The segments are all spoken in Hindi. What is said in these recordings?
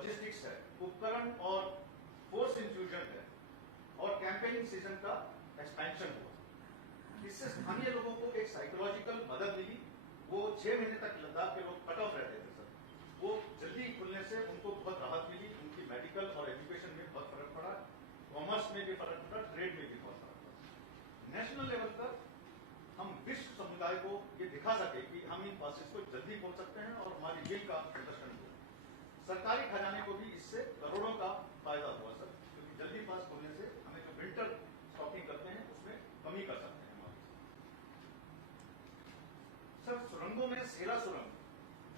लॉजिस्टिक्स है, उपकरण और फोर्स इंफ्यूजन है और कैंपेनिंग सीजन का एक्सपेंशन हुआ। इससे स्थानीय लोगों को एक साइकोलॉजिकल मदद मिली। वो 6 महीने तक लद्दाख के लोग कट ऑफ रहते थे सर, वो जल्दी खुलने से उनको बहुत राहत मिली। उनकी मेडिकल और एजुकेशन में बहुत फर्क पड़ा, कॉमर्स में भी फर्क पड़ा, ट्रेड में भी बहुत फर्क पड़ा। नेशनल लेवल पर हम विश्व समुदाय को ये दिखा सके कि हम इन पासेस को जल्दी खोल सकते हैं और हमारी बिल का प्रदर्शन हुआ। सरकारी खजाने को भी इससे करोड़ों का फायदा हुआ सर, क्योंकि जल्दी पास खोलने से हमें जो विंटर स्टॉकिंग करते हैं उसमें कमी कर सकते हैं। सर सुरंगों में सेला सुरंग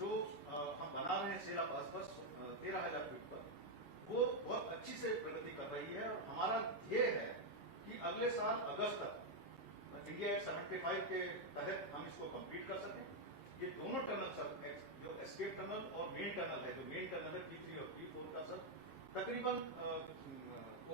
जो हम बना रहे हैं सेला पास पर 13,000 फीट पर, वो बहुत अच्छी से प्रगति कर रही है और हमारा ध्येय है कि अगले साल अगस्त तक इंडिया 75 के तहत हम इसको कंप्लीट कर सकें। ये दोनों टनल सर, जो एस्केप टनल और मेन टनल है, जो मेन टनल है T3 और T4 का सर, तकरीबन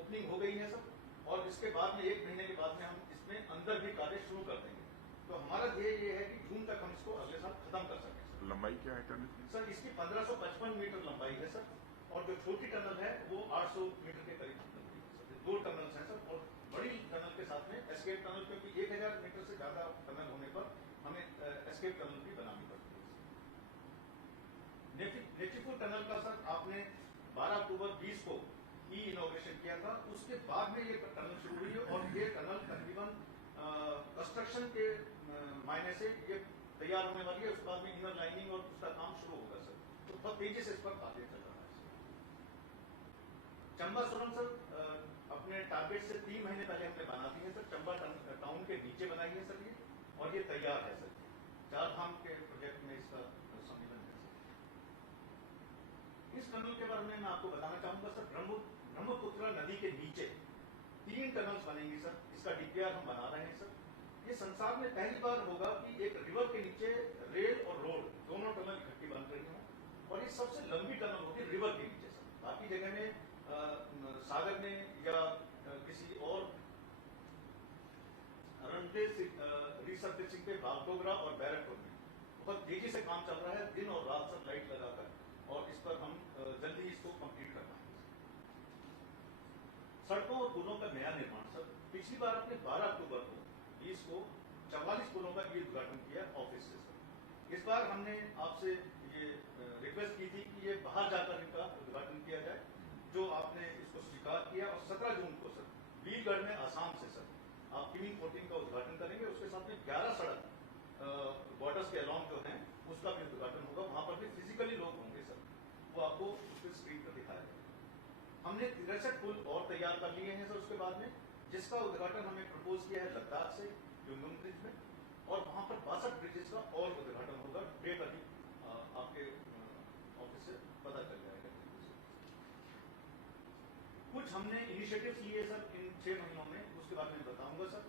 ओपनिंग हो गई है सर, और इसके बाद में 1 महीने के बाद में हम इसमें अंदर भी कार्य शुरू कर देंगे। तो हमारा ध्येय ये है कि जून तक हम इसको अगले साल खत्म कर सकें। लंबाई क्या है टनल सर? इसकी 1555 मीटर लंबाई है सर, और जो छोटी टनल है वो 800 मीटर के करीब लंबाई है सर। 2 टनल हैं सर, और बड़ी टनल के साथ में एस्केप टनल, क्योंकि 1000 मीटर से ज्यादा टनल होने पर हमें एस्केप टनल भी बनानी पड़ती है। नेचीपुर टनल का सर आपने 12 अक्टूबर 20 को इनॉग्रेशन किया था, उसके बाद में ये टनल शुरू हुई है और ये टनल तकरीबन कंस्ट्रक्शन के मायने से ये तैयार होने वाली है। उसके बाद में इनर लाइनिंग और उसका काम शुरू होगा सर, तो बहुत तेजी से इस पर कार्य चल रहा है। चंबा सुरंग सर अपने टारगेट से 3 महीने पहले हमने बना दी है सर। चंबा टाउन के नीचे बनाई है सर ये, और ये तैयार है सर। 4 धाम के प्रोजेक्ट में इसका सम्मिलन है सर। इस टनल के बारे में मैं आपको बताना चाहूंगा सर, ब्रह्मपुत्र नदी के नीचे 3 टनल्स बनेंगी सर। इसका डीपीआर हम बना रहे हैं सर। ये संसार में पहली बार होगा कि एक रिवर के नीचे रेल और रोड दोनों टनल इकट्ठी बन रही हैं, और ये सबसे लंबी टनल होगी रिवर के नीचे सर। बाकी जगह में सागर में या किसी और रनवे रिसर्फेसिंग पे बागडोगरा और बैरकपुर में बहुत तेजी से काम चल रहा है, दिन और रात सब लाइट लगाकर, और इस पर हम जल्दी इसको कंप्लीट कर पाएंगे। सड़कों और पुलों का नया निर्माण सर, पिछली बार अपने 12 अक्टूबर को 20 को 44 पुलों का ये उद्घाटन किया ऑफिस से सर। इस बार हमने आपसे ये रिक्वेस्ट की थी कि ये बाहर जाकर इनका उद्घाटन किया जाए, जो आपने इसको स्वीकार किया। और 17 जून को सर बीलगढ़ में आसाम से सर आप किमिंग 14 का उद्घाटन करेंगे। उसके साथ में 11 सड़क बॉर्डर्स के अलॉन्ग जो हैं उसका भी उद्घाटन होगा। वहां पर भी फिजिकली लोग होंगे सर, वो आपको उसके स्क्रीन पर दिखाया जाएगा। हमने 63 पुल और तैयार कर लिए हैं सर उसके बाद में, जिसका उद्घाटन हमें प्रपोज किया है लद्दाख से युंगुम ब्रिज में, और वहां पर 62 ब्रिजेस का और उद्घाटन होगा। डेट अभी आपके ऑफिस से पता चल जाएगा। कुछ हमने इनिशिएटिव्स लिए सर इन 6 महीनों में, उसके बारे में बताऊंगा सर।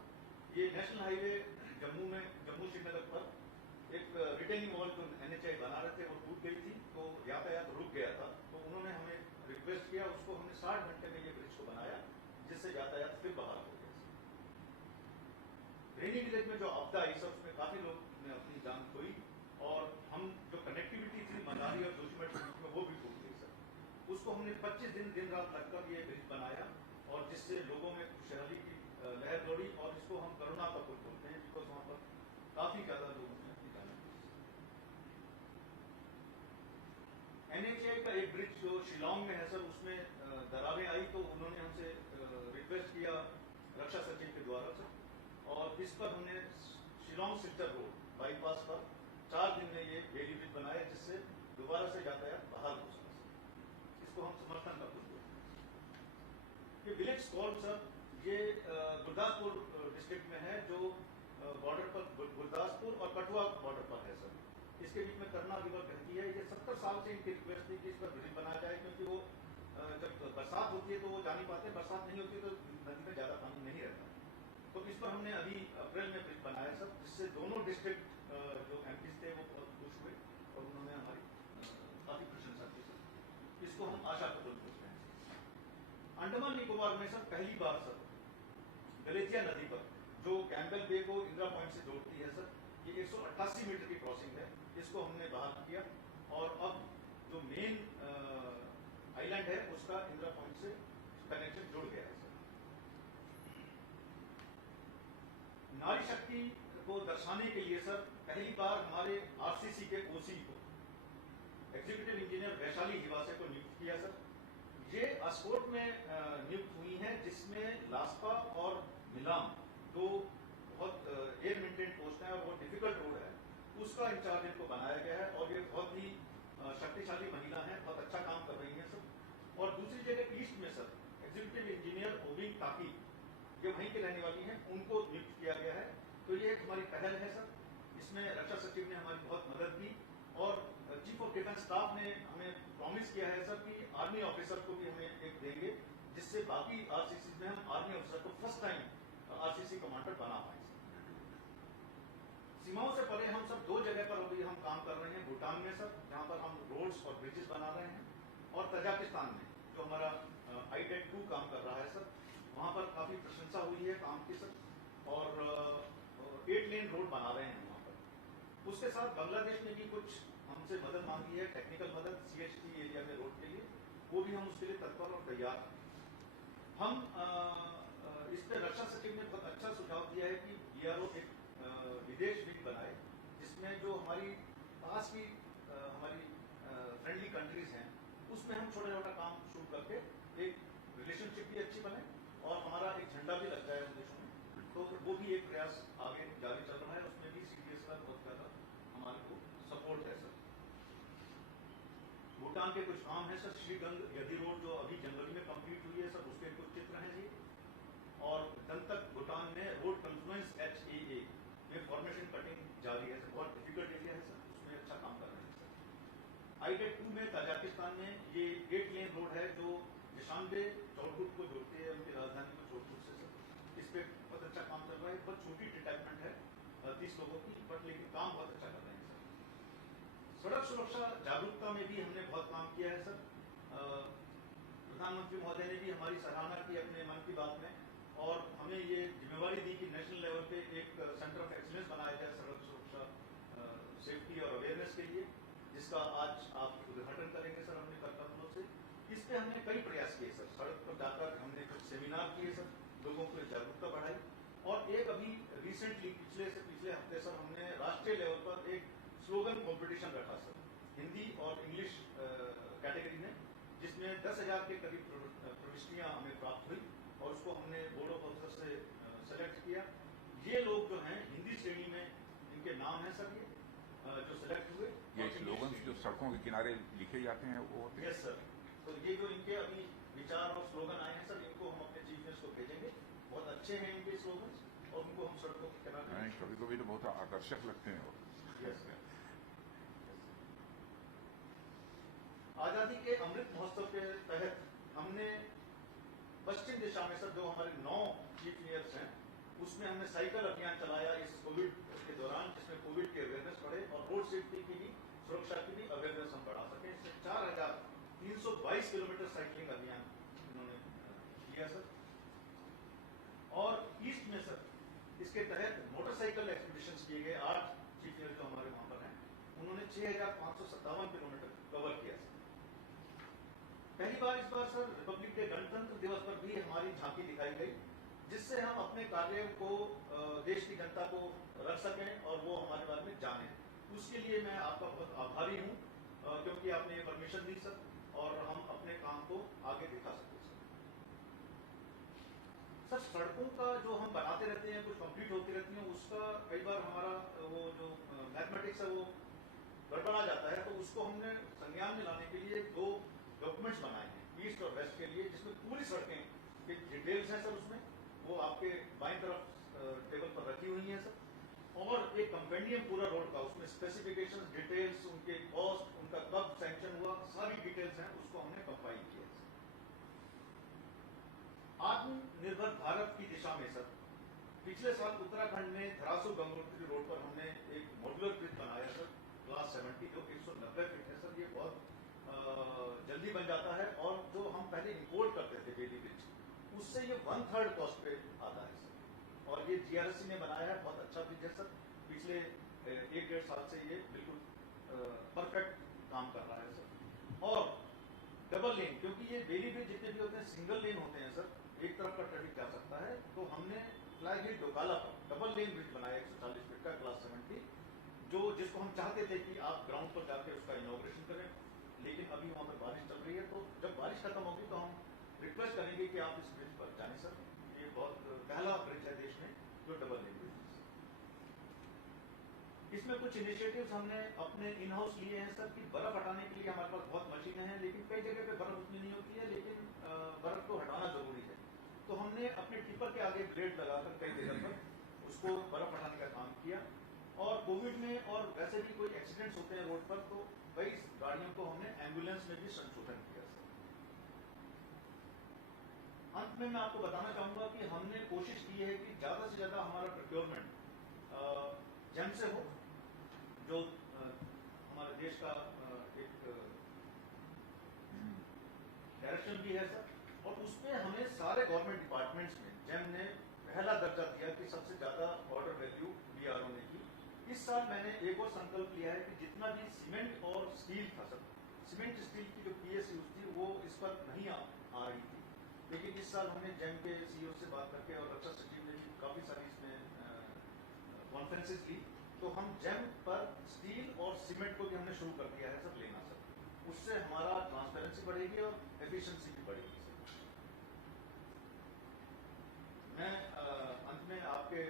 ये नेशनल हाईवे जम्मू श्रीनगर पर एक रिटेनिंग वॉल जो NHAI बना रहे थे वो टूट गई थी, तो यातायात रुक गया था। तो उन्होंने हमें रिक्वेस्ट किया, उसको हमने 60 घंटे में ये ब्रिज को बनाया, जिससे यातायात फिर बहाल हो गया। रेनी विलेज में जो आपदा आई सर, उसमें काफी लोग ने अपनी जान खोई, और हम जो कनेक्टिविटी थी मनाली और जोशीमठ के बीच में वो भी टूट गई सर। उसको हमने 25 दिन रात लगकर ये ब्रिज बनाया, और जिससे लोगों में खुशहाली की लहर दौड़ी, और इसको हम करुणा का पुल बोलते हैं, बिकॉज वहां पर काफी ज्यादा लोगों ने अपनी जान खोई। NHAI का एक ब्रिज जो शिलांग में है सर, उसमें दरारें आई, तो उन्होंने हमसे रिक्वेस्ट किया रक्षा सचिव के द्वारा सर, और इस पर हमने शिलांग सिल्चर रोड बाईपास पर 4 दिन में ये बेली ब्रिज बनाया, जिससे दोबारा से यातायात बहाल हो सके। इसको हम समर्थन का पुल बोलते हैं। ये विलेज स्कॉर्म सर, ये गुरदासपुर डिस्ट्रिक्ट में है, जो बॉर्डर पर गुरदासपुर और कठुआ बॉर्डर पर है सर। इसके बीच में करना रिवर बहती है। ये 70 साल से इनकी रिक्वेस्ट थी कि इस पर ब्रिज बनाया जाए, क्योंकि वो जब बरसात होती है तो वो जा नहीं पाते, बरसात नहीं होती तो नदी में ज्यादा पानी नहीं रहता। तो इस पर हमने अभी अप्रैल में ब्रिज बनाया सर, जिससे दोनों डिस्ट्रिक्ट जो MPs थे वो बहुत खुश हुए, और उन्होंने हमारी काफी प्रशंसा की सर। इसको हम आशा का पुल बोलते हैं। अंडमान निकोबार में सर पहली बार सर गलेथिया नदी पर, जो कैम्बेल बे को इंदिरा पॉइंट से जोड़ती है सर, ये 188 मीटर की क्रॉसिंग है, इसको हमने बहाल किया। और अब जो मेन दर्शाने के लिए सर पहली बार हमारे आरसीसी के ओसी को एग्जीक्यूटिव इंजीनियर वैशाली हिवासे को नियुक्त किया सर। ये अस्कोट में नियुक्त हुई हैं, जिसमें लास्पा और मिलाम दो बहुत एयर मेंटेन पोस्ट है और बहुत डिफिकल्ट रोड है, उसका इंचार्ज इनको बनाया गया है। और ये बहुत ही शक्तिशाली महिला है, बहुत अच्छा काम कर रही है सर। और दूसरी जगह ईस्ट में सर एग्जीक्यूटिव इंजीनियर ओबिंग ताकी, ये वहीं के रहने वाली हैं, उनको नियुक्त किया गया है। तो ये एक हमारी पहल है सर। इसमें रक्षा सचिव ने हमारी बहुत मदद की और चीफ ऑफ डिफेंस स्टाफ ने हमें प्रॉमिस किया है सर कि आर्मी ऑफिसर को भी हमें एक देंगे, जिससे बाकी आरसीसी में हम आर्मी ऑफिसर को फर्स्ट टाइम आरसीसी कमांडर बना पाए। सीमाओं से परे हम सब दो जगह पर अभी हम काम कर रहे हैं। भूटान में सर, जहां पर हम रोड्स और ब्रिजेस बना रहे हैं, और तजाकिस्तान में जो हमारा आईटेक 2 काम कर रहा है सर, वहां पर काफी प्रशंसा हुई है काम की सर। और 8 लेन रोड बना रहे हैं वहां पर। उसके साथ बांग्लादेश ने भी कुछ हमसे मदद मांगी है, टेक्निकल मदद CHT एरिया में रोड के लिए, वो भी हम उसके लिए तत्पर और तैयार हैं। हम इस पर रक्षा सचिव ने बहुत अच्छा सुझाव दिया है कि BRO एक विदेश विंग बनाए, जिसमें जो हमारी पास की हमारी फ्रेंडली कंट्रीज हैं, उसमें हम छोटा छोटा काम शुरू करके एक रिलेशनशिप भी अच्छी बने और हमारा एक झंडा भी लग जाए उन देशों में। तो वो भी एक प्रयास आगे जारी चल रहा है, उसमें भी CDS का बहुत ज्यादा हमारे को सपोर्ट है सर। भूटान के कुछ काम है सर, श्रीगंग यदि रोड जो अभी जनवरी में कंप्लीट हुई है सर, उसके कुछ चित्र हैं जी। और दंतक भूटान में रोड कंफ्लुएंस HAA में फॉर्मेशन कटिंग जारी है सर, बहुत डिफिकल्ट एरिया है सर, उसमें अच्छा काम कर रहे हैं सर। आईटेक 2 में ताजिकिस्तान में ये 8 लेन रोड है जो निशानबे चौटुट को जोड़ती है, उनकी राजधानी को चौटुट से सर। इस पे बहुत अच्छा काम चल रहा है। बहुत छोटी डिटैचमेंट है 30 लोगों की, बट लेकिन काम बहुत अच्छा कर रहे हैं सर। सड़क सुरक्षा जागरूकता में भी हमने बहुत काम किया है सर। प्रधानमंत्री महोदय ने भी हमारी सराहना की अपने मन की बात में, और हमें ये जिम्मेवारी दी कि नेशनल लेवल पे एक सेंटर ऑफ एक्सीलेंस बनाया जाए सड़क सुरक्षा सेफ्टी और अवेयरनेस के लिए, जिसका आज आप उद्घाटन करेंगे सर हमने कर्तव्यों से। इस पे हमने कई प्रयास किए सर, सड़क पर जाकर हमने कुछ सेमिनार किए सर, लोगों को जागरूकता बढ़ाई। और एक अभी रिसेंटली पिछले हफ्ते सर हमने राष्ट्रीय लेवल पर एक स्लोगन कंपटीशन रखा सर, हिंदी और इंग्लिश कैटेगरी में, जिसमें 10,000 के करीब प्रविष्टियां हमें प्राप्त हुई और उसको हमने बोर्ड ऑफ ऑफिसर से सेलेक्ट किया। ये लोग जो हैं हिंदी श्रेणी में, इनके नाम है सर, ये जो सेलेक्ट हुए। ये स्लोगन जो सड़कों के किनारे लिखे जाते हैं वो होते हैं? Yes sir. तो ये जो इनके अभी विचार और स्लोगन आए हैं सर, इनको हम अपने चीफ मिनिस्टर को भेजेंगे। बहुत अच्छे हैं इनके स्लोगन और उनको हम सड़कों के किनारे कभी कभी तो बहुत आकर्षक लगते हैं। Yes sir. आजादी के अमृत महोत्सव के तहत हमने पश्चिम दिशा में सर जो हमारे 9 चीफ इंजीनियर्स हैं, उसमें हमने साइकिल अभियान चलाया इस कोविड के दौरान, जिसमें कोविड के अवेयरनेस बढ़े और रोड सेफ्टी की भी, सुरक्षा की भी अवेयरनेस हम बढ़ा सके। इससे 4,322 किलोमीटर साइकिलिंग अभियान इन्होंने किया सर। और ईस्ट में सर इसके तहत मोटरसाइकिल एक्सपीडिशन किए गए 8 चीफ इंजीनियर जो हमारे वहां पर हैं, उन्होंने 6,557 किलोमीटर कवर किया सर। पहली बार इस बार सर रिपब्लिक डे गणतंत्र दिवस पर भी हमारी झांकी दिखाई गई, जिससे हम अपने कार्यों को देश की जनता को रख सकें और वो हमारे बारे में जाने। उसके लिए मैं आपका बहुत आभारी हूं, क्योंकि आपने ये परमिशन दी सर, और हम अपने काम को आगे दिखा सकते सर। सड़कों का जो हम बनाते रहते हैं, कुछ कंप्लीट होती रहती हैं, उसका कई बार हमारा वो जो मैथमेटिक्स है वो गड़बड़ा जाता है, तो उसको हमने संज्ञान में लाने के लिए 2 डॉक्यूमेंट्स बनाए हैं ईस्ट और वेस्ट के लिए, जिसमें पूरी सड़कें की डिटेल्स हैं सर, उसमें वो आपके बाईं तरफ टेबल पर रखी हुई हैं सर। और एक कंपेंडियम पूरा रोड का, उसमें स्पेसिफिकेशंस, डिटेल्स, उनके कॉस्ट, उनका कब सैंक्शन हुआ, सारी डिटेल्स हैं, उसको हमने कंपाइल किया सर। आत्मनिर्भर भारत की दिशा में सर पिछले साल उत्तराखंड में धरासू गंगोत्री रोड पर हमने एक मॉड्यूलर ब्रिज बनाया सर, क्लास 70 जो 190 फीट है सर। ये बहुत जल्दी बन जाता है, और जो हम पहले इंपोर्ट करते थे बेली ब्रिज, उससे ये 1/3 कॉस्ट पे आता है सर। और ये GRSC ने बनाया है, बहुत अच्छा ब्रिज है सर। पिछले 1-1.5 साल से ये बिल्कुल परफेक्ट काम कर रहा है सर। और डबल लेन, क्योंकि ये बेली ब्रिज जितने भी होते हैं सिंगल लेन होते हैं सर, एक तरफ का ट्रैफिक जा सकता है, तो हमने फ्लैग हिल डोकाला पर डबल लेन ब्रिज बनाया 140 फीट का, का क्लास 70 जिसको हम चाहते थे कि आप ग्राउंड पर जाकर उसका इनॉग्रेशन करें, लेकिन अभी वहाँ पर बारिश चल रही है, तो जब बारिश खत्म होगी तो हम रिक्वेस्ट करेंगे कि आप इस ब्रिज पर जा नहीं सकें। ये बहुत पहला ब्रिज है देश में जो डबल लेन ब्रिज है। इसमें कुछ इनिशिएटिव्स हमने अपने इन हाउस लिए हैं सर, कि बर्फ हटाने के लिए हमारे पास बहुत मशीनें हैं, लेकिन कई जगह पे बर्फ उतनी नहीं होती है, लेकिन बर्फ को हटाना जरूरी है। तो हमने अपने टिपर के आगे ब्लेड लगाकर कई जगह पर उसको बर्फ हटाने का काम किया। और कोविड में और वैसे भी कोई एक्सीडेंट्स होते हैं रोड पर, तो कई गाड़ियों को हमने एम्बुलेंस में भी संशोधन किया सर। अंत में मैं आपको बताना चाहूंगा कि हमने कोशिश की है कि ज्यादा से ज्यादा हमारा प्रोक्योरमेंट जेम से हो, जो हमारे देश का एक डायरेक्शन भी है सर, और उसमें हमें सारे गवर्नमेंट डिपार्टमेंट्स में जेम ने पहला दर्जा दिया कि सबसे ज्यादा ऑर्डर वैल्यू बीआरओ ने की। इस साल मैंने एक और संकल्प लिया है कि जितना भी सीमेंट और स्टील था सर, सीमेंट स्टील की जो पीएसयू थी वो इस पर नहीं आ रही थी, लेकिन इस साल हमने जेम के सीईओ से बात करके और रक्षा सचिव ने भी काफी सारी इसमें कॉन्फ्रेंसेस ली, तो हम जेम पर स्टील और सीमेंट को भी हमने शुरू कर दिया है सर लेना सर। उससे हमारा ट्रांसपेरेंसी बढ़ेगी और एफिशिएंसी भी बढ़ेगी सर। मैं अंत में आपके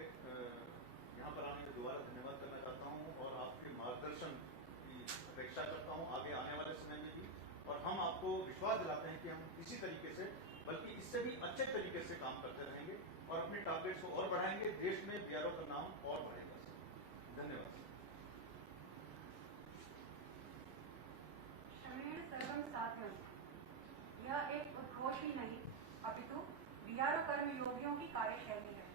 यहाँ पर आने के दोबारा धन्यवाद करना चाहता हूँ और आपके मार्गदर्शन की अपेक्षा करता हूँ आगे आने वाले समय में भी, और हम आपको विश्वास दिलाते हैं कि हम इसी तरीके से बल्कि इससे भी अच्छे तरीके से काम करते रहेंगे और अपने टारगेट्स को और बढ़ाएंगे, देश में बीआरओ का नाम और बढ़ेगा सर। धन्यवाद। यह एक उद्घोष ही नहीं अपितु बीआरओ कर्मयोगियों की कार्यशैली है।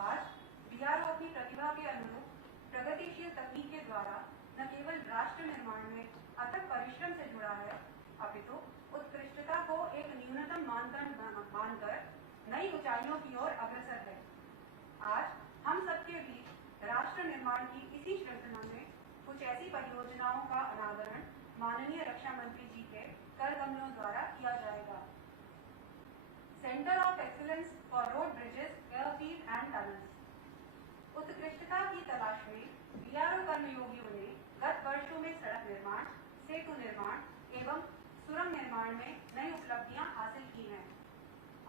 आज बीआरओ अपनी प्रतिभा के अनुरूप प्रगतिशील तकनीक के द्वारा न केवल राष्ट्र निर्माण में अथक परिश्रम से जुड़ा है, अपितु उत्कृष्टता को एक न्यूनतम मानदंड मानकर नई ऊंचाइयों की ओर अग्रसर है। आज हम सबके बीच राष्ट्र निर्माण की इसी श्रृंखला में कुछ ऐसी परियोजनाओं का अनावरण माननीय रक्षा मंत्री जी के कर कमलों द्वारा किया जाएगा। Centre of excellence for road bridges, airfield and tunnels. उत्कृष्टता की तलाश में बीआरओ कर्मयोगियों ने गत वर्षों में सड़क निर्माण, सेतु निर्माण एवं सुरंग निर्माण में नई उपलब्धियां हासिल की हैं।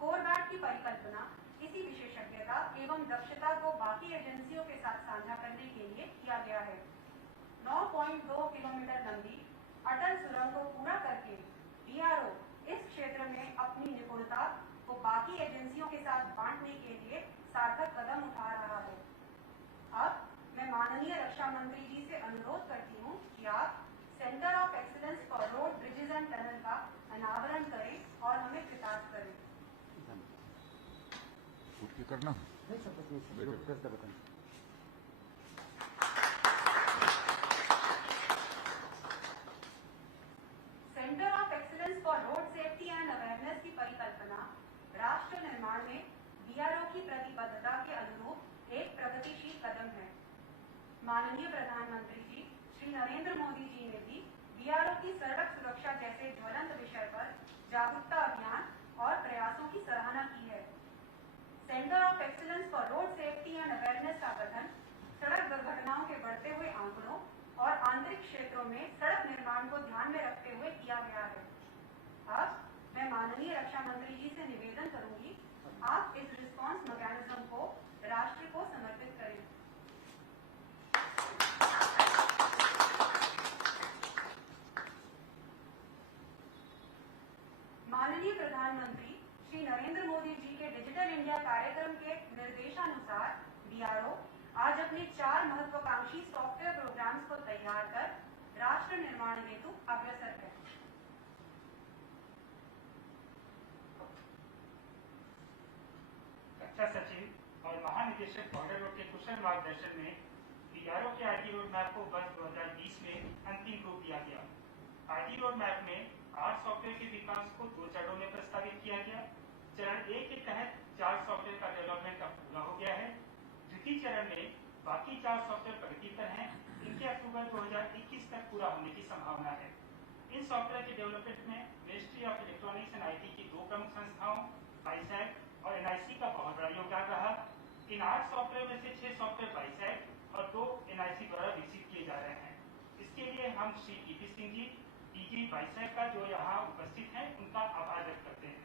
कोरबैट की परिकल्पना इसी विशेषज्ञता एवं दक्षता को बाकी एजेंसियों के साथ साझा करने के लिए किया गया है। 9.2 किलोमीटर लंबी अटल सुरंग को पूरा करके बीआरओ इस क्षेत्र में अपनी निपुणता को बाकी एजेंसियों के साथ बांटने के लिए सार्थक कदम उठा रहा है। अब मैं माननीय रक्षा मंत्री जी से अनुरोध करती हूँ कि आप centre of excellence for road bridges and tunnel का अनावरण करें और हमें कृतार्थ करें। करना centre of excellence for road safety and awareness की परिकल्पना राष्ट्र निर्माण में बीआरओ की प्रतिबद्धता के अनुरूप एक प्रगतिशील कदम है। माननीय प्रधानमंत्री जी श्री नरेंद्र मोदी जी ने भी बीआरओ की सड़क सुरक्षा जैसे ज्वलंत विषय पर जागरूकता अभियान और प्रयासों की सराहना की है। Centre of excellence for road safety and awareness का गठन सड़क दुर्घटनाओं के बढ़ते हुए आंकड़ों और आंतरिक क्षेत्रों में सड़क निर्माण को ध्यान में रखते हुए किया गया है। अब मैं माननीय रक्षा मंत्री जी से निवेदन करूंगी, आप इस रिस्पांस मैकेनिज्म को राष्ट्र को समर्पित करें। माननीय प्रधानमंत्री श्री नरेंद्र मोदी जी के डिजिटल इंडिया कार्यक्रम के निर्देशानुसार बीआरओ आज अपने 4 महत्वाकांक्षी सॉफ्टवेयर प्रोग्राम्स को तैयार कर राष्ट्र निर्माण हेतु अग्रसर है। रक्षा सचिव और महानिदेशक बॉर्डर रोड के कुशल मार्गदर्शन में बीआरओ के आईटी रोड मैप को वर्ष 2020 में अंतिम रूप दिया गया। आईटी रोड मैप में 8 सॉफ्टवेयर के विकास को 2 चरणों में प्रस्तावित किया गया। चरण 1 के तहत 4 सॉफ्टवेयर का डेवलपमेंट अब पूरा हो गया है। द्वितीय चरण में बाकी 4 सॉफ्टवेयर प्रगति पर हैं। इनके अक्टूबर 2021 तक पूरा होने की संभावना है। इन सॉफ्टवेयर के डेवलपमेंट में ministry of electronics and IT की 2 प्रमुख संस्थाओं बाइसैट और एनआईसी का बहुत बड़ा योगदान रहा। इन 8 सॉफ्टवेयर में से 6 सॉफ्टवेयर बाइसैट और 2 NIC द्वारा विकसित किए जा रहे हैं। इसके लिए हम Shri TP Singh ji DG viceroy का जो यहाँ उपस्थित हैं उनका आभार व्यक्त करते हैं।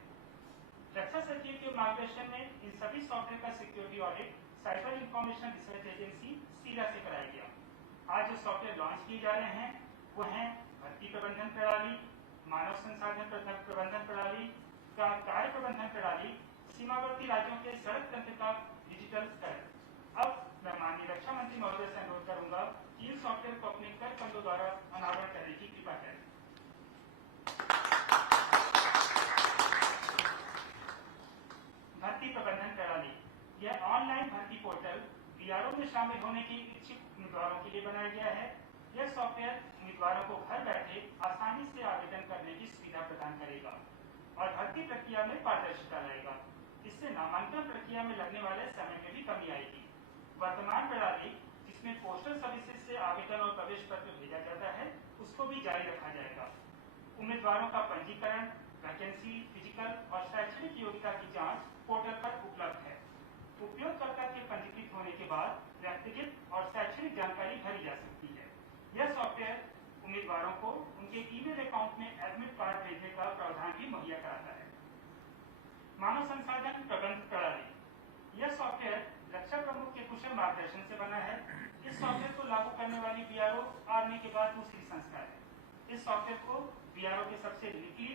रक्षा सचिव के मार्गदर्शन में इन सभी सॉफ्टवेयर का security audit cyber information research agency सीरा से कराया गया। आज जो सॉफ्टवेयर लॉन्च किए जा रहे हैं वो हैं भर्ती प्रबंधन प्रणाली, मानव संसाधन प्रबंधन प्रणाली, कार्य प्रबंधन प्रणाली, सीमावर्ती राज्यों के सड़क तंत्र का डिजिटल स्तर। अब मैं माननीय रक्षा मंत्री महोदय से अनुरोध करूंगा कि इन सॉफ्टवेयर को अपने कर कमलों द्वारा अनावरण करने की कृपा करें। भर्ती प्रबंधन प्रणाली, यह ऑनलाइन भर्ती पोर्टल बीआरओ में शामिल होने की इच्छुक उम्मीदवारों के लिए बनाया गया है। यह सॉफ्टवेयर उम्मीदवारों को घर बैठे आसानी से आवेदन करने की सुविधा प्रदान करेगा और भर्ती प्रक्रिया में पारदर्शिता लाएगा। इससे नामांकन प्रक्रिया में लगने वाले समय में भी कमी आएगी। वर्तमान प्रणाली जिसमें पोस्टल सर्विसेज से आवेदन और प्रवेश पत्र भेजा जाता है उसको भी जारी रखा जाएगा। उम्मीदवारों का पंजीकरण, वैकेंसी, फिजिकल और शैक्षणिक योग्यता की जांच पोर्टल पर उपलब्ध है। उपयोगकर्ता के पंजीकृत होने के बाद व्यक्तिगत और शैक्षणिक जानकारी भरी जा सकती है। यह सॉफ्टवेयर उम्मीदवारों को उनके ईमेल अकाउंट में एडमिट कार्ड भेजने का प्रावधान भी मुहैया कराता है। मानव संसाधन प्रबंधन प्रणाली, यह सॉफ्टवेयर रक्षा प्रमुख के कुशल मार्गदर्शन से बना है। इस सॉफ्टवेयर को लागू करने वाली बीआरओ आर्मी के बाद दूसरी संस्था है। इस सॉफ्टवेयर को बीआरओ के सबसे निचली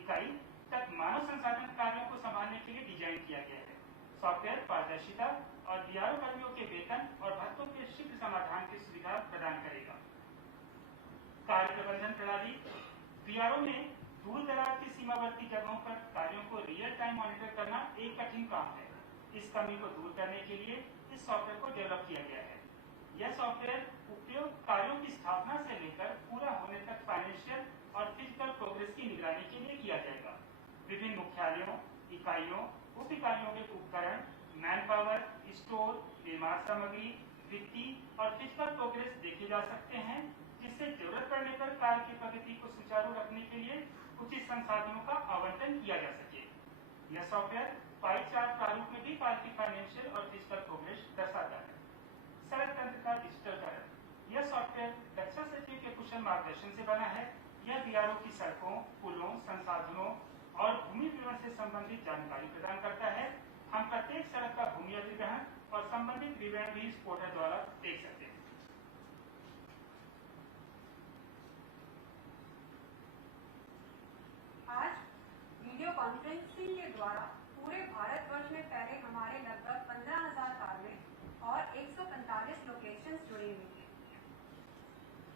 इकाई तक मानव संसाधन कार्यों को संभालने के लिए डिजाइन किया गया है। सॉफ्टवेयर पारदर्शिता और बीआरओ कर्मियों के वेतन और भत्तों के शीघ्र समाधान की सुविधा प्रदान करेगा। कार्य प्रबंधन प्रणाली, बीआरओ में दूर दराज की सीमावर्ती जगहों पर कार्यों को रियल टाइम मॉनिटर करना एक कठिन काम है। इस कमी को दूर करने के लिए इस सॉफ्टवेयर को डेवलप किया गया है। यह सॉफ्टवेयर उपयोग कार्यों की स्थापना से लेकर पूरा होने तक फाइनेंशियल और फिजिकल प्रोग्रेस की निगरानी के लिए किया जाएगा। विभिन्न मुख्यालयों, इकाइयों, उप इकाइयों के उपकरण, मैन पावर, स्टोर, निर्माण सामग्री, वित्तीय और फिजिकल प्रोग्रेस देखे जा सकते हैं, जिससे जरूरत पड़ने पर कार्य की प्रगति को सुचारू रखने के लिए उचित संसाधनों का आवंटन किया जा सके। यह सॉफ्टवेयर पाई चार्ट प्रारूप में भी कार्य की फाइनेंशियल और फिजिकल प्रोग्रेस दर्शाता है। सड़क तंत्र का डिजिटलकरण, यह सॉफ्टवेयर रक्षा सचिव के कुशल मार्गदर्शन से बना है। यह बीआरओ की सड़कों, पुलों, संसाधनों और भूमि विवरण से संबंधित जानकारी प्रदान करता है। हम प्रत्येक सड़क का भूमि अधिग्रहण और संबंधित विवरण भी इस पोर्टल द्वारा देख सकते हैं। आज वीडियो कॉन्फ्रेंसिंग के द्वारा पूरे भारतवर्ष में फैले हमारे लगभग 15,000 कार्य और 145 लोकेशंस जुड़े हुए हैं।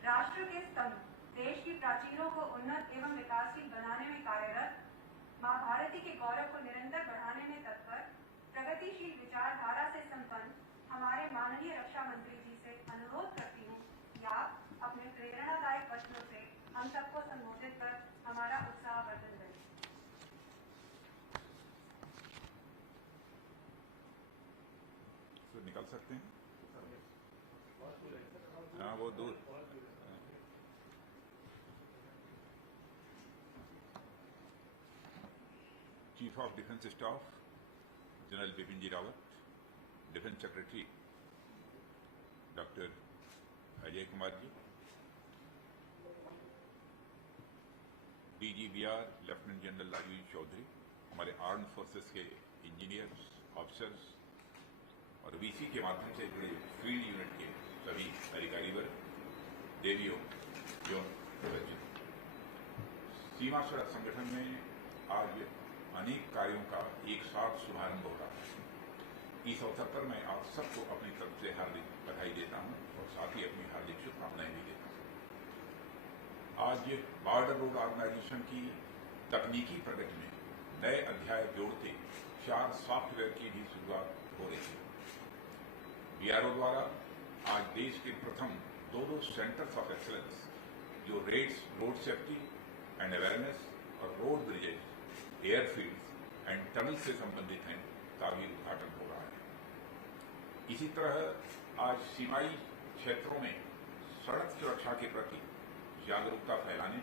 राष्ट्र के स्तंभ, देश की प्राचीरों को उन्नत एवं विकासशील बनाने में कार्यरत, मां भारती के गौरव को निरंतर बढ़ाने में तत्पर, प्रगतिशील विचारधारा से संपन्न हमारे माननीय रक्षा मंत्री जी से अनुरोध करती हूँ कि आप अपने प्रेरणादायक वचनों से हम सबको संबोधित कर हमारा उत्साहवर्धन करें। तो निकल सकते हैं। हाँ, वो दूर। Chief of defence staff general Bipin ji Rawat, defence secretary doctor Ajay Kumar ji, DGBR lieutenant general Rajiv Chaudhary, हमारे आर्म्ड फोर्सेस के इंजीनियर्स, ऑफिसर्स और वीसी के माध्यम से जुड़े फील्ड यूनिट के सभी अधिकारी वर्ग, देवियों एवं बच्चों। सीमा सड़क संगठन में आज अनेक कार्यों का एक साथ शुभारंभ हो रहा है। इस अवसर पर मैं आप सबको अपनी तरफ से हार्दिक बधाई देता हूं और साथ ही अपनी हार्दिक शुभकामनाएं भी देता हूं। आज बॉर्डर रोड ऑर्गेनाइजेशन की तकनीकी प्रगति में नए अध्याय जोड़ते 4 सॉफ्टवेयर की भी शुरुआत हो रही है। बीआरओ द्वारा आज देश के प्रथम 2 सेंटर्स ऑफ एक्सीलेंस जो रेड्स, रोड सेफ्टी एंड अवेयरनेस और road bridges, airfield and tunnel से संबंधित हैं, का भी उद्घाटन हो रहा है। इसी तरह आज सीमाई क्षेत्रों में सड़क सुरक्षा के प्रति जागरूकता फैलाने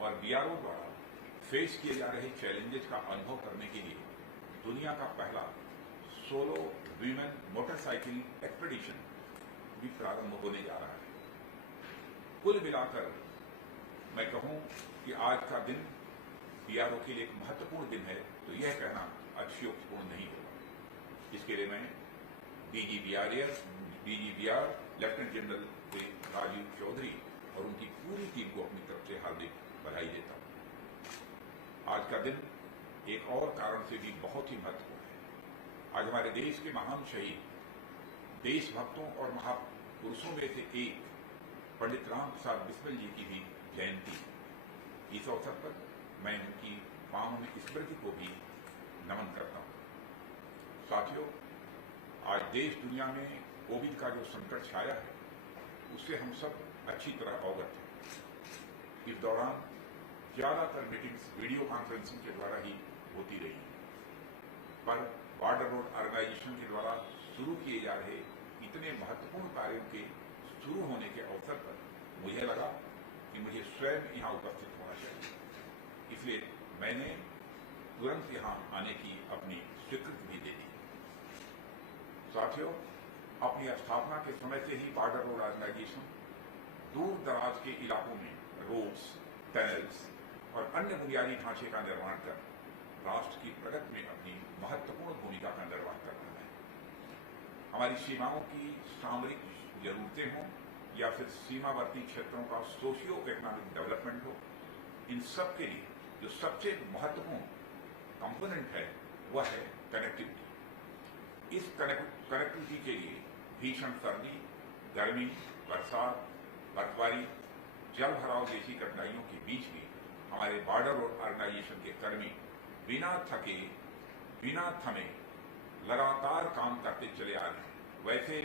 और बीआरओ द्वारा फेस किए जा रहे चैलेंजेस का अनुभव करने के लिए दुनिया का पहला सोलो वीमेन मोटरसाइकिल एक्सपेडिशन भी प्रारंभ होने जा रहा है। कुल मिलाकर मैं कहूं कि आज का दिन बीआरओ के लिए एक महत्वपूर्ण दिन है, तो यह कहना अतिशयोक्तिपूर्ण नहीं होगा। इसके लिए मैं डीजीबीआर लेफ्टिनेंट जनरल राजीव चौधरी और उनकी पूरी टीम को अपनी तरफ से हार्दिक बधाई देता हूं। आज का दिन एक और कारण से भी बहुत ही महत्वपूर्ण है। आज हमारे देश के महान शहीद, देशभक्तों और महापुरुषों में से एक पंडित राम प्रसाद बिस्मिल जी की भी जयंती। इस अवसर पर मैं उनकी पावन स्मृति को भी नमन करता हूं। साथियों, आज देश दुनिया में कोविड का जो संकट छाया है उससे हम सब अच्छी तरह अवगत हैं। इस दौरान ज्यादातर मीटिंग्स वीडियो कॉन्फ्रेंसिंग के द्वारा ही होती रही, पर बॉर्डर रोड ऑर्गेनाइजेशन के द्वारा शुरू किए जा रहे इतने महत्वपूर्ण कार्यों के शुरू होने के अवसर पर मुझे लगा कि मुझे स्वयं यहाँ उपस्थित होना चाहिए। इसलिए मैंने तुरंत यहाँ आने की अपनी स्वीकृति भी दे दी। साथियों, अपनी स्थापना के समय से ही बॉर्डर रोड ऑर्गेनाइजेशन दूर दराज के इलाकों में रोड्स, टनल्स और अन्य बुनियादी ढांचे का निर्माण कर राष्ट्र की प्रगति में अपनी महत्वपूर्ण भूमिका का निर्वाह कर रहा है। हमारी सीमाओं की सामरिक जरूरतें हों या फिर सीमावर्ती क्षेत्रों का सोशियो इकोनॉमिक डेवलपमेंट हो, इन सब के लिए जो सबसे महत्वपूर्ण कंपोनेंट है वह है कनेक्टिविटी। इस कनेक्टिविटी के लिए भीषण सर्दी, गर्मी, बरसात, बर्फबारी, जल भराव जैसी कठिनाइयों के बीच भी हमारे बॉर्डर रोड ऑर्गेनाइजेशन के कर्मी बिना थके, बिना थमे लगातार काम करते चले आ रहे हैं। वैसे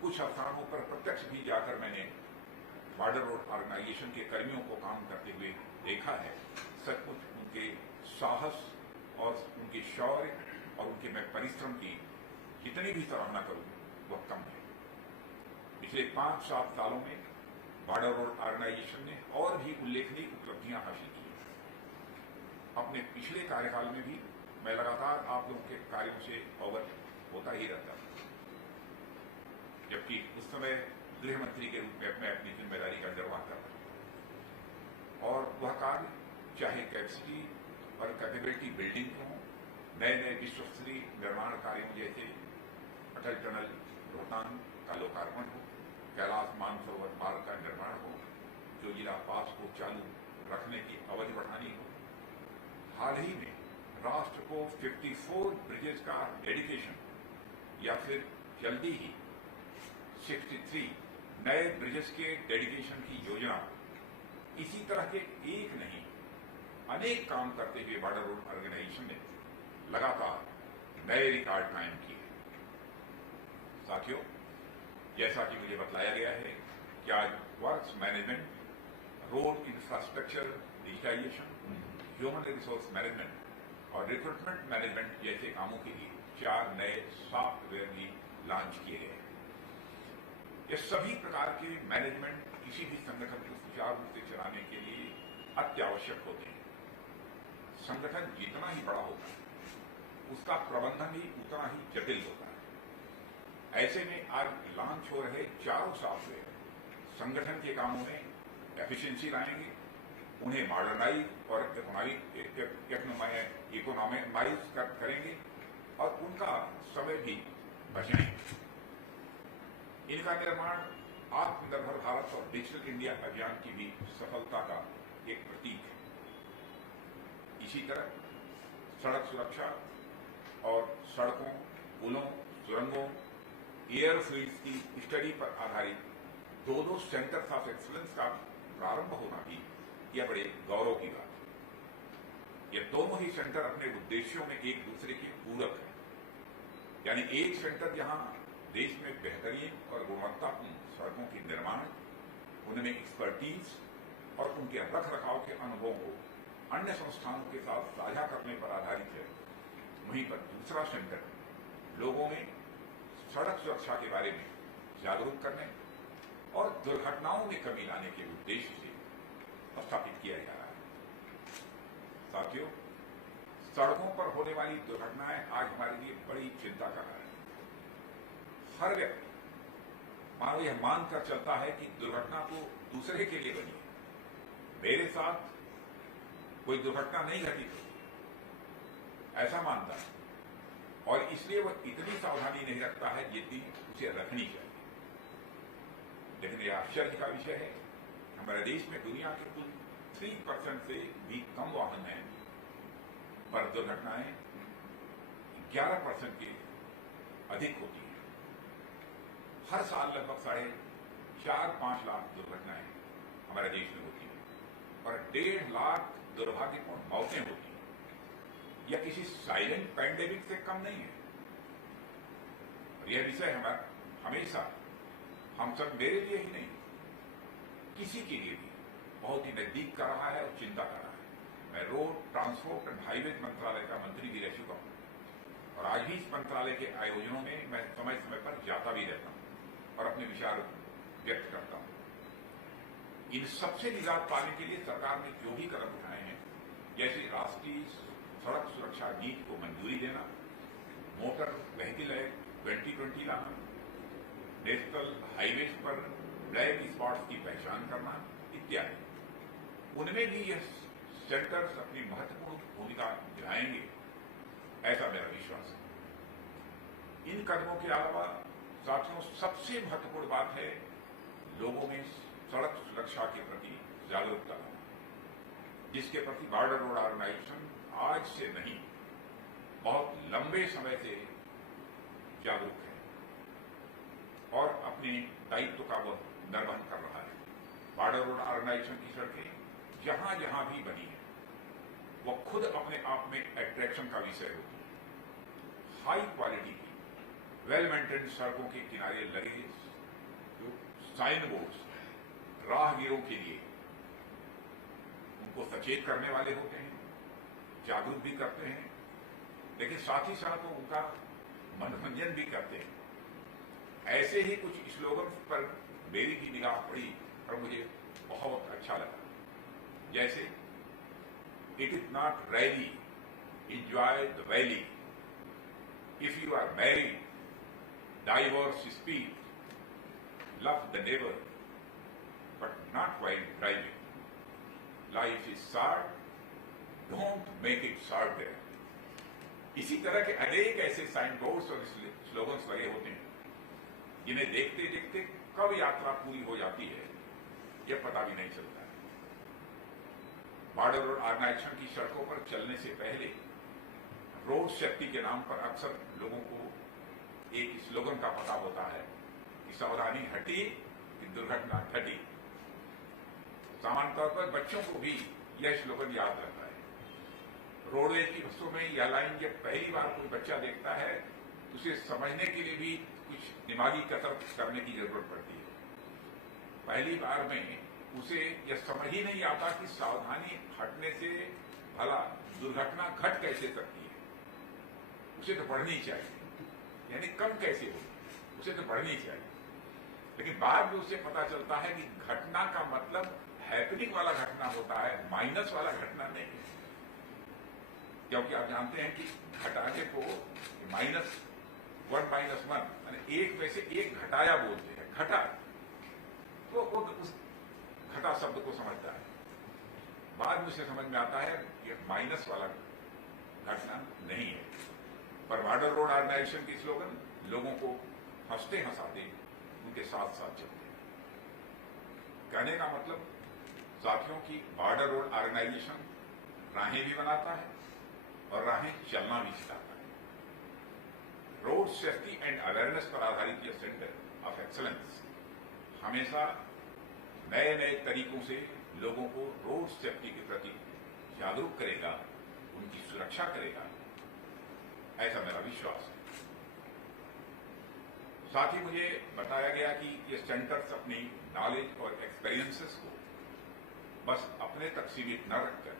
कुछ स्थानों पर प्रत्यक्ष भी जाकर मैंने बॉर्डर रोड ऑर्गेनाइजेशन के कर्मियों को काम करते हुए देखा है। सचमुच उनके साहस और उनके शौर्य और उनके मैं परिश्रम की जितनी भी सराहना करूं वह कम है। पिछले 5-7 सालों में बॉर्डर रोड ऑर्गेनाइजेशन ने और भी उल्लेखनीय उपलब्धियां हासिल की। अपने पिछले कार्यकाल में भी मैं लगातार आप लोगों के कार्यों से अवगत होता ही रहता था, जबकि उस समय गृह मंत्री के रूप में मैं अपनी जिम्मेदारी का निर्वाह कर रहा था। और वह कार्य चाहे कैपेसिटी और कैपेबिलिटी बिल्डिंग हो, नए नए विश्वस्तरीय निर्माण कार्यों जैसे अटल टनल रोहतांग का लोकार्पण हो, कैलाश मानसरोवर मार्ग का निर्माण हो, जो जिला पास को चालू रखने की अवधि बढ़ानी हो, हाल ही में राष्ट्र को 54 ब्रिजेस का डेडिकेशन या फिर जल्दी ही 63 नए ब्रिजेस के डेडिकेशन की योजना, इसी तरह के एक नहीं अनेक काम करते हुए बॉर्डर रोड ऑर्गेनाइजेशन ने लगातार नए रिकॉर्ड कायम किए। साथियों, जैसा कि मुझे बतलाया गया है कि आज works management, road infrastructure digitization, human resource management और रिक्रूटमेंट मैनेजमेंट जैसे कामों के लिए 4 नए सॉफ्टवेयर भी लॉन्च किए गए। ये सभी प्रकार के मैनेजमेंट किसी भी संगठन को सुचारू रूप से चलाने के लिए अत्यावश्यक होते हैं। संगठन जितना ही बड़ा होता है उसका प्रबंधन भी उतना ही जटिल होता है। ऐसे में आज लॉन्च हो रहे 4 सॉफ्टवेयर संगठन के कामों में एफिशिएंसी लाएंगे, उन्हें मॉडर्नाइज और इकोनॉमाइज करेंगे और उनका समय भी बचाएंगे। इनका निर्माण आत्मनिर्भर भारत और डिजिटल इंडिया अभियान की भी सफलता का एक प्रतीक है। इसी तरह सड़क सुरक्षा और सड़कों, पुलों, सुरंगों, एयरफील्ड्स की स्टडी पर आधारित 2 सेंटर्स ऑफ एक्सीलेंस का प्रारंभ होना भी यह बड़े गौरव की बात है। ये दोनों ही सेंटर अपने उद्देश्यों में एक दूसरे के पूरक हैं। यानी एक सेंटर जहां देश में बेहतरीन और गुणवत्तापूर्ण सड़कों के निर्माण, उनमें एक्सपर्टीज और उनके रख रखाव के अनुभवों को अन्य संस्थानों के साथ साझा करने पर आधारित है, वहीं पर दूसरा सेंटर लोगों में सड़क सुरक्षा के बारे में जागरूक करने और दुर्घटनाओं में कमी लाने के उद्देश्य से स्थापित किया जा रहा है। साथियों, सड़कों पर होने वाली दुर्घटनाएं आज हमारे लिए बड़ी चिंता का कारण है। हर व्यक्ति मानो यह मानकर चलता है कि दुर्घटना तो दूसरे के लिए बनी है, मेरे साथ कोई दुर्घटना नहीं घटित होती, ऐसा मानता है। और इसलिए वह इतनी सावधानी नहीं रखता है जितनी उसे रखनी चाहिए। लेकिन यह आश्चर्य का विषय है, हमारे देश में दुनिया के कुल 3% से भी कम वाहन हैं, पर दुर्घटनाएं 11% के अधिक होती हैं। हर साल लगभग 4.5 लाख दुर्घटनाएं हमारे देश में होती हैं और 1.5 लाख दुर्भाग्यपूर्ण मौतें होती हैं। यह किसी साइलेंट पैंडेमिक से कम नहीं है। और यह विषय हमेशा हम सब, मेरे लिए ही नहीं, किसी के लिए भी बहुत ही नजदीक का रहा है और चिंता का रहा है। मैं रोड ट्रांसपोर्ट एंड हाईवेज मंत्रालय का मंत्री भी रह चुका हूं और आज भी इस मंत्रालय के आयोजनों में मैं समय समय पर जाता भी रहता हूं और अपने विचार व्यक्त करता हूं। इन सबसे निजात पाने के लिए सरकार ने जो भी कदम उठाए हैं, जैसे राष्ट्रीय सड़क सुरक्षा नीति को मंजूरी देना, मोटर व्हीकल एक्ट 2020 लाना, नेशनल हाईवेज पर ब्लैक स्पॉट्स की पहचान करना इत्यादि, उनमें भी यह सेंटर्स अपनी महत्वपूर्ण भूमिका निभाएंगे, ऐसा मेरा विश्वास है। इन कदमों के अलावा साथियों, सबसे महत्वपूर्ण बात है लोगों में सड़क सुरक्षा के प्रति जागरूकता लाना, जिसके प्रति बॉर्डर रोड ऑर्गेनाइजेशन आज से नहीं, बहुत लंबे समय से जागरूक है और अपने दायित्व का वह निर्वहन कर रहा है। बॉर्डर रोड ऑर्गेनाइजेशन की सड़कें जहां जहां भी बनी है, वह खुद अपने आप में अट्रैक्शन का विषय होती है। हाई क्वालिटी की वेल मेंटेन्ड सड़कों के किनारे लगे जो साइन बोर्ड्स राहगीरों के लिए उनको सचेत करने वाले होते हैं, जागरूक भी करते हैं, लेकिन साथ ही साथ वो उनका मनोरंजन भी करते हैं। ऐसे ही कुछ स्लोगन पर मेरी भी निगाह पड़ी और मुझे बहुत अच्छा लगा, जैसे it is not rally, enjoy the valley, if you are married, divorce speed, love the neighbour but not while driving, life is short, don't make it shorter. इसी तरह के अनेक ऐसे साइन बोर्ड्स और स्लोगन्स लगे होते हैं जिन्हें देखते देखते कब यात्रा पूरी हो जाती है यह पता भी नहीं चलता है। बॉर्डर रोड ऑर्गेनाइजेशन की सड़कों पर चलने से पहले रोड सेफ्टी के नाम पर अक्सर लोगों को एक स्लोगन का पता होता है कि सावधानी हटी कि दुर्घटना घटी। सामान्य तौर पर बच्चों को भी यह स्लोगन याद रहता है। रोडवेज की बसों में यह लाइन जब पहली बार कोई बच्चा देखता है तो उसे समझने के लिए भी कुछ दिमागी कसरत करने की जरूरत पड़ती है। पहली बार में उसे यह समझ ही नहीं आता कि सावधानी हटने से भला दुर्घटना घट कैसे सकती है। उसे तो पढ़नी चाहिए, यानी कम कैसे हो, उसे तो पढ़नी चाहिए। लेकिन बाद में उसे पता चलता है कि घटना का मतलब हैपनिंग वाला घटना होता है, माइनस वाला घटना नहीं है। क्योंकि आप जानते हैं कि घटाने को -1 यानी एक में से एक घटाया बोलते हैं, घटा, तो वो उस घटा शब्द को समझता है। बाद में उसे समझ में आता है कि माइनस वाला घटना नहीं है। पर बॉर्डर रोड ऑर्गेनाइजेशन की स्लोगन लोगों को हंसते हंसाते उनके साथ साथ चलते हैं। कहने का मतलब साथियों की बॉर्डर रोड ऑर्गेनाइजेशन राहें भी बनाता है और राहें चलना भी सिखाता है। रोड सेफ्टी एंड अवेयरनेस पर आधारित यह सेंटर ऑफ एक्सलेंस हमेशा नए नए तरीकों से लोगों को रोड सेफ्टी के प्रति जागरूक करेगा, उनकी सुरक्षा करेगा, ऐसा मेरा विश्वास है। साथ ही मुझे बताया गया कि ये सेंटर्स अपनी नॉलेज और एक्सपीरियंसेस को बस अपने तक सीमित न रखकर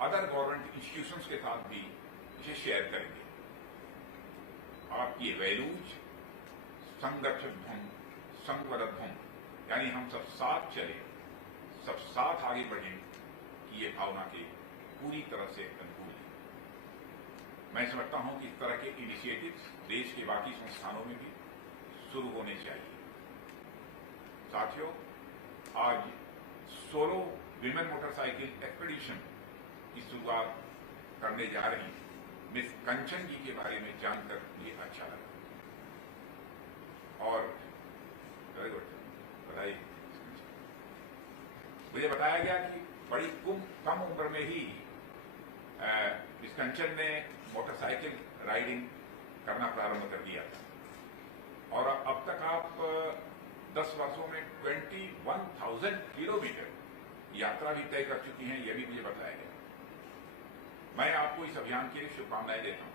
अदर गवर्नमेंट इंस्टीट्यूशंस के साथ भी इसे शेयर करेंगे। आपकी वैल्यूज संगठन संगवद्धम, यानी हम सब साथ चले, सब साथ आगे बढ़े कि ये भावना के पूरी तरह से अनुकूल है। मैं समझता हूं कि इस तरह के इनिशिएटिव्स देश के बाकी संस्थानों में भी शुरू होने चाहिए। साथियों, आज सोलो विमेन मोटरसाइकिल एक्सपीडिशन की शुरुआत करने जा रही मिस कंचन जी के बारे में जानकर मुझे अच्छा लगा और वेरी गुड, बधाई। मुझे बताया गया कि बड़ी कम उम्र में ही मिस कंचन ने मोटरसाइकिल राइडिंग करना प्रारंभ कर दिया था और अब तक आप 10 वर्षों में 21,000 किलोमीटर यात्रा भी तय कर चुकी हैं, यह भी मुझे बताया गया। मैं आपको इस अभियान के लिए शुभकामनाएं देता हूं।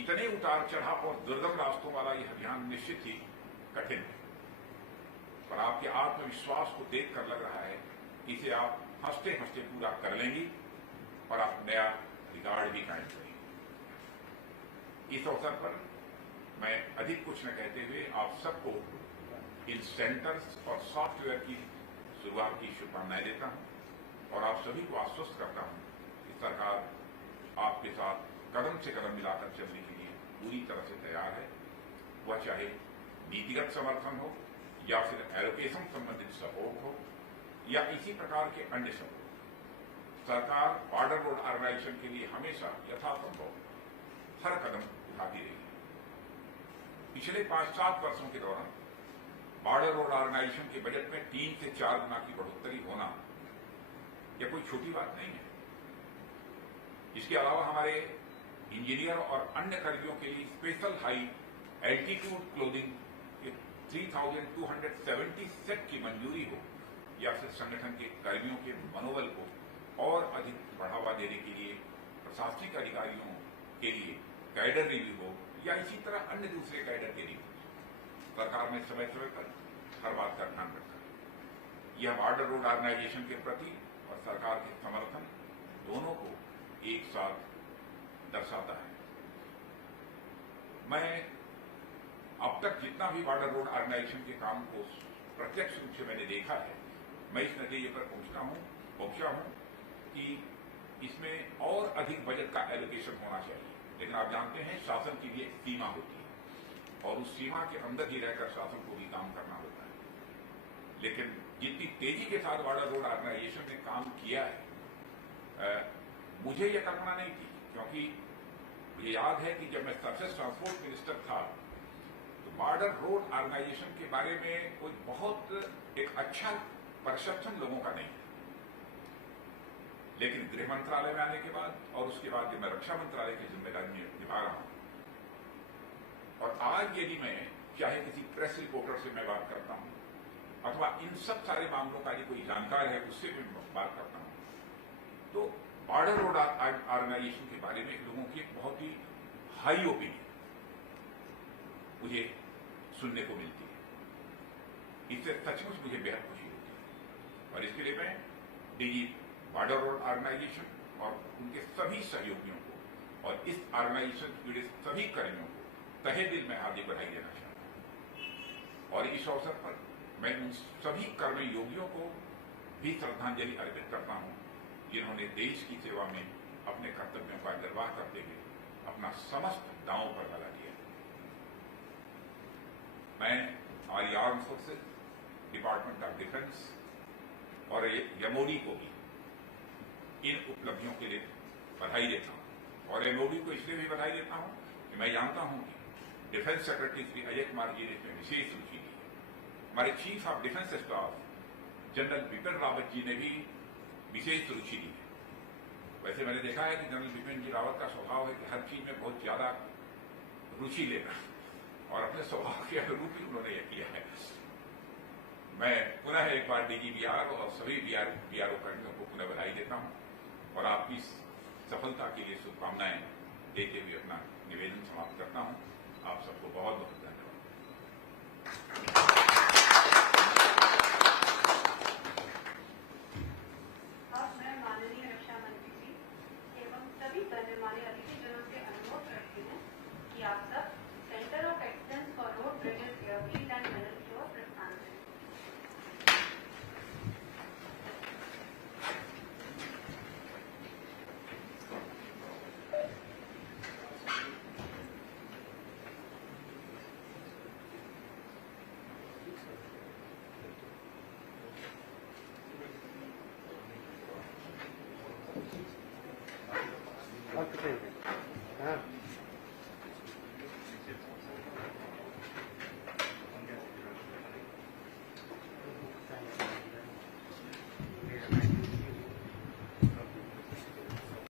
इतने उतार चढ़ाव और दुर्गम रास्तों वाला यह अभियान निश्चित ही कठिन है, पर आपके आत्मविश्वास को देखकर लग रहा है कि इसे आप हंसते हंसते पूरा कर लेंगी और आप नया रिकॉर्ड भी कायम करेंगे। इस अवसर पर मैं अधिक कुछ न कहते हुए आप सबको इन सेंटर्स और सॉफ्टवेयर की शुरुआत की शुभकामनाएं देता हूं और आप सभी को आश्वस्त करता हूं कि सरकार आपके साथ कदम से कदम मिलाकर चलने के लिए पूरी तरह से तैयार है, वह चाहे नीतिगत समर्थन हो या फिर एलोकेशन संबंधित सपोर्ट हो या इसी प्रकार के अन्य सपोर्ट। सरकार बॉर्डर रोड ऑर्गेनाइजेशन के लिए हमेशा यथासंभव हर कदम उठाती रही। पिछले 5-7 वर्षों के दौरान बॉर्डर रोड ऑर्गेनाइजेशन के बजट में 3 से 4 गुना की बढ़ोतरी होना यह कोई छोटी बात नहीं है। इसके अलावा हमारे इंजीनियर और अन्य कर्मियों के लिए स्पेशल हाई एल्टीट्यूड क्लोथिंग के 3,270 सेट की मंजूरी हो या फिर संगठन के कर्मियों के मनोबल को और अधिक बढ़ावा देने के लिए प्रशासनिक अधिकारियों के लिए कैडर रिव्यू हो या इसी तरह अन्य दूसरे कैडर के रिव्यू, सरकार ने समय समय पर हर बात का ध्यान रखा है। यह बॉर्डर रोड ऑर्गेनाइजेशन के प्रति और सरकार के समर्थन दोनों को एक साथ दर्शाता है। मैं अब तक जितना भी बॉर्डर रोड ऑर्गेनाइजेशन के काम को प्रत्यक्ष रूप से मैंने देखा है, मैं इस नतीजे पर पहुंचा हूं कि इसमें और अधिक बजट का एलोकेशन होना चाहिए। लेकिन आप जानते हैं शासन की भी एक सीमा होती है और उस सीमा के अंदर ही रहकर शासन को भी काम करना होता है। लेकिन जितनी तेजी के साथ बॉर्डर रोड ऑर्गेनाइजेशन ने काम किया है, मुझे यह कल्पना नहीं थी, क्योंकि मुझे याद है कि जब मैं सरफेस ट्रांसपोर्ट मिनिस्टर था तो बॉर्डर रोड ऑर्गेनाइजेशन के बारे में कोई बहुत एक अच्छा परसेप्शन लोगों का नहीं था। लेकिन गृह मंत्रालय में आने के बाद और उसके बाद जब मैं रक्षा मंत्रालय की जिम्मेदारी निभा रहा हूं और आज यदि मैं चाहे किसी प्रेस रिपोर्टर से मैं बात करता हूं अथवा इन सब सारे मामलों का यदि कोई जानकार है उससे भी बात करता हूं, तो बॉर्डर रोड ऑर्गेनाइजेशन के बारे में लोगों की एक बहुत ही हाई ओपिनियन मुझे सुनने को मिलती है। इससे सचमुच मुझे बेहद खुशी होती है और इसके लिए मैं डीजी बॉर्डर रोड ऑर्गेनाइजेशन और उनके सभी सहयोगियों को और इस ऑर्गेनाइजेशन से जुड़े सभी कर्मियों को तहे दिल में हार्दिक बधाई देना चाहता हूं और इस अवसर पर मैं उन सभी कर्मयोगियों को भी श्रद्धांजलि अर्पित करता हूं जिन्होंने देश की सेवा में अपने कर्तव्यों का निर्वाह करते हुए अपना समस्त दांव पर लगा दिया। मैं हमारी arm forces, department of defence और एमओडी को भी इन उपलब्धियों के लिए बधाई देता हूं और एमओडी को इसलिए भी बधाई देता हूं कि मैं जानता हूं कि डिफेंस सेक्रेटरी श्री अजय कुमार जी ने इसमें विशेष रुचि ली है। हमारे chief of defence staff general Bipin Rawat ji ने भी विशेष रुचि ली है। वैसे मैंने देखा है कि जनरल बिपिन जी रावत का स्वभाव है कि हर चीज में बहुत ज्यादा रुचि लेना और अपने स्वभाव के अनुरूप ही उन्होंने यह किया है। मैं पुनः एक बार डीजीबीआर और सभी बीआरओ कर्मियों को पुनः बधाई देता हूं और आपकी सफलता के लिए शुभकामनाएं देते हुए अपना निवेदन समाप्त करता हूं। आप सबको बहुत बहुत धन्यवाद। अब मैं माननीय रक्षा मंत्री जी एवं सभी गणमान्य अतिथिजनों से अनुरोध करती हूँ कि आप sub centre of excellence for road bridges airfield and medal की ओर प्रस्थान करें। है